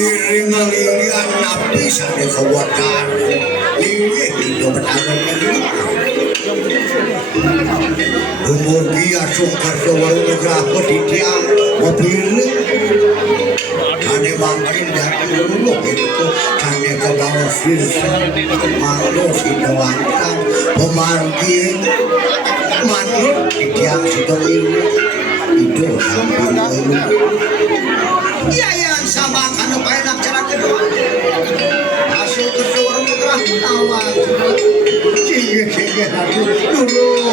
Piringan nabi sane kawakan ini itu benar-benar umur dia sukar jawab berapa di tiang mobil ane makin dari dulu itu ane ke bawah sirsa malu si doangkan pemargi manut di tiang situ ini itu sambil iya yang sama kan apa enak cara kedua hasil kerja orang bergerak tawa cingge dulu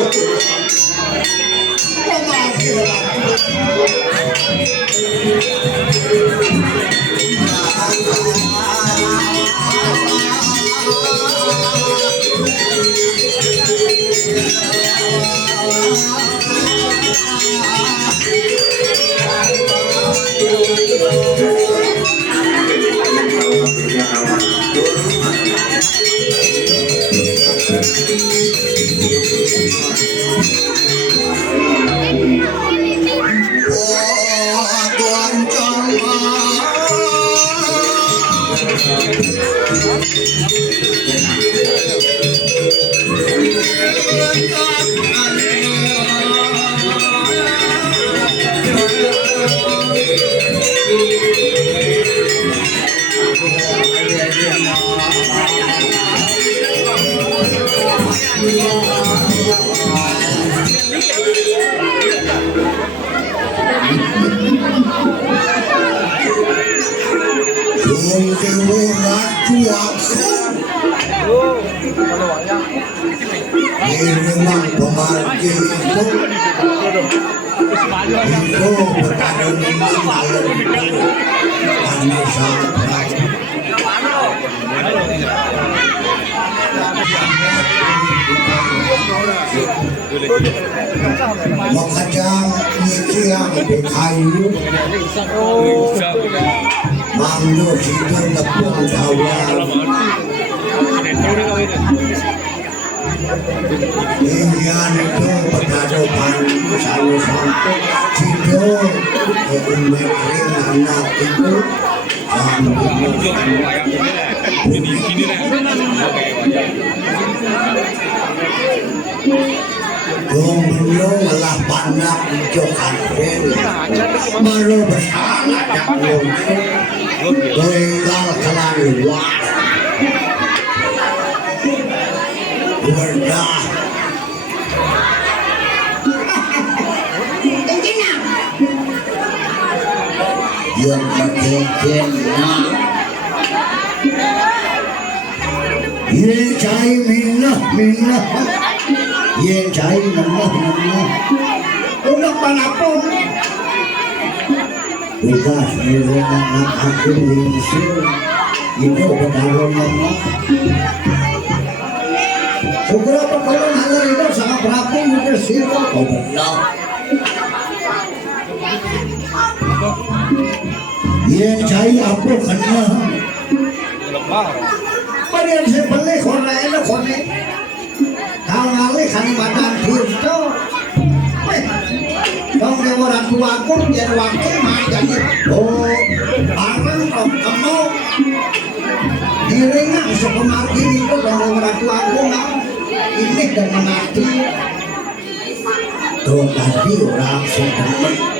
memang pemargi itu berkadang malam hanya sampai makanya itu yang dikayu mampu situ tepung jawab Indian itu peradaban selalu sampai situ keumaran anak itu belum lah banyak itu kafir baru bersalah dan tinggal keluar berdah yang terkena ye cai minah ye cai minah udah panapun tugas dengan aku lingsir itu benar-benar beberapa kalau hal itu sangat berarti bersih kok benar ye cai apa kena pada saya beli konek itu konek kalau ngali Kalimantan itu dong dia orang tua aku biar waktu mah jadi bareng dong kamu dirinya sepemargi itu dong orang tua aku ini dan mengerti tuh tadi orang sedang